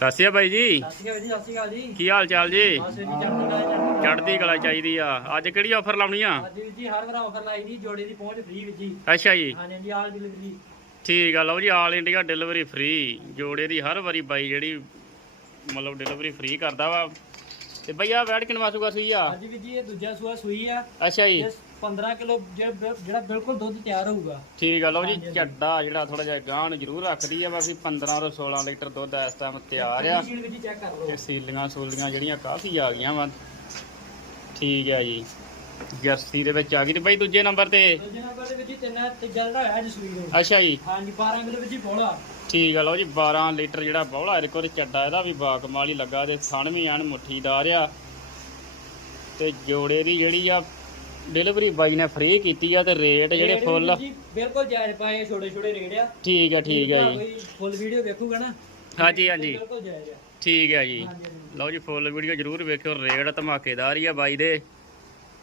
ਸਤਿ ਸ਼੍ਰੀ ਅਕਾਲ ਬਾਈ ਜੀ। ਸਤਿ ਸ਼੍ਰੀ ਅਕਾਲ ਜੀ ਸਤਿ ਸ਼੍ਰੀ ਅਕਾਲ ਜੀ। ਕੀ ਹਾਲ ਚਾਲ ਜੀ? ਚੜ੍ਹਦੀ ਕਲਾ ਚਾਹੀਦੀ ਆ। ਅੱਜ ਕਿਹੜੀ ਆਫਰ ਲਾਉਣੀ ਆ? ਅੱਜ ਵੀ ਜੀ ਹਰ ਵਾਰ ਆਫਰ ਲਾਈ ਦੀ ਜੋੜੇ ਦੀ ਪਹੁੰਚ ਫ੍ਰੀ ਵਿੱਚ ਜੀ। ਅੱਛਾ ਜੀ। ਆਲ ਡਿਲੀਵਰੀ ਠੀਕ ਆ ਲਓ ਜੀ ਆਲ ਇੰਡੀਆ ਡਿਲੀਵਰੀ ਫ੍ਰੀ ਜੋੜੇ ਦੀ ਹਰ ਵਾਰੀ ਬਾਈ ਜਿਹੜੀ ਮਤਲਬ ਡਿਲੀਵਰੀ ਫ੍ਰੀ ਕਰਦਾ ਵਾ ਤੇ ਬਈ ਆ ਵੈਟ ਕਿਨਵਾ ਸੁਗਾ ਸੂਈ ਆ? ਅੱਜ ਵੀ ਜੀ ਇਹ ਦੂਜਾ ਸੂਆ ਸੂਈ ਆ। ਅੱਛਾ ਜੀ। ਇਹ 15 ਕਿਲੋ ਜਿਹੜਾ ਬਿਲਕੁਲ ਦੁੱਧ ਤਿਆਰ ਹੋਊਗਾ। ਠੀਕ ਆ ਲਓ ਜੀ ਹਾਂਜੀ, ਹਾਂਜੀ। ਚੱਡਾ ਜਿਹੜਾ ਥੋੜਾ ਜਿਹਾ ਗਾਂ ਨੂੰ ਜ਼ਰੂਰ ਰੱਖਦੀ ਆ ਬਾਕੀ 15 ਤੋਂ 16 ਲੀਟਰ ਦੁੱਧ ਇਸ ਟਾਈਮ ਤਿਆਰ ਆ। ਸੀਲੀਆਂ ਸੂਲੀਆਂ ਜਿਹੜੀਆਂ ਕਾਫੀ ਆ ਗਈਆਂ ਵਾ। ਠੀਕ ਆ ਜੀ। ਜਰਸੀ ਦੇ ਵਿੱਚ ਆ ਗਈ ਤੇ ਬਾਈ ਦੂਜੇ ਨੰਬਰ ਤੇ। ਦੂਜੇ ਨੰਬਰ ਦੇ ਵਿੱਚ ਜੀ ਤਿੰਨ ਤੀਜਾ ਜਿਹੜਾ ਹੋਇਆ ਜੀ ਸੂਈ ਨੂੰ ਅੱਛਾ ਜੀ। ਹਾਂਜੀ 12 ਕਿਲੋ ਵਿੱਚ ਹੀ ਬੋਲਾ ਠੀਕ ਆ ਲਓ ਜੀ 12 ਲੀਟਰ ਜਿਹੜਾ ਬੌਲਾ ਇਹਦੇ ਕੋਲ ਚੱਡਾ ਇਹਦਾ ਵੀ ਬਾ ਕਮਾਲ ਹੀ ਲੱਗਾ ਤੇ ਥਣ ਵੀ ਐਨ ਮੁੱਠੀਦਾਰ ਆ। ਤੇ ਜੋੜੇ ਦੀ ਜਿਹੜੀ ਆ ਡਿਲੀਵਰੀ ਬਾਈ ਨੇ ਫ੍ਰੀ ਕੀਤੀ ਆ ਤੇ ਰੇਟ ਜਿਹੜੇ ਫੁੱਲ ਜੀ ਬਿਲਕੁਲ ਜਾਇਜ਼ ਪਾਏ ਛੋਟੇ ਛੋਟੇ ਰੇਟ ਆ। ਠੀਕ ਆ ਠੀਕ ਆ ਜੀ। ਫੁੱਲ ਵੀਡੀਓ ਵੇਖੂਗਾ ਨਾ। ਹਾਂਜੀ ਹਾਂਜੀ। ਬਿਲਕੁਲ ਜਾਇਜ਼ ਆ। ਠੀਕ ਆ ਜੀ। ਲਓ ਜੀ ਫੁੱਲ ਵੀਡੀਓ ਜਰੂਰ ਵੇਖਿਓ ਰੇਟ ਧਮਾਕੇਦਾਰ ਹੀ ਆ ਬਾਈ ਦੇ।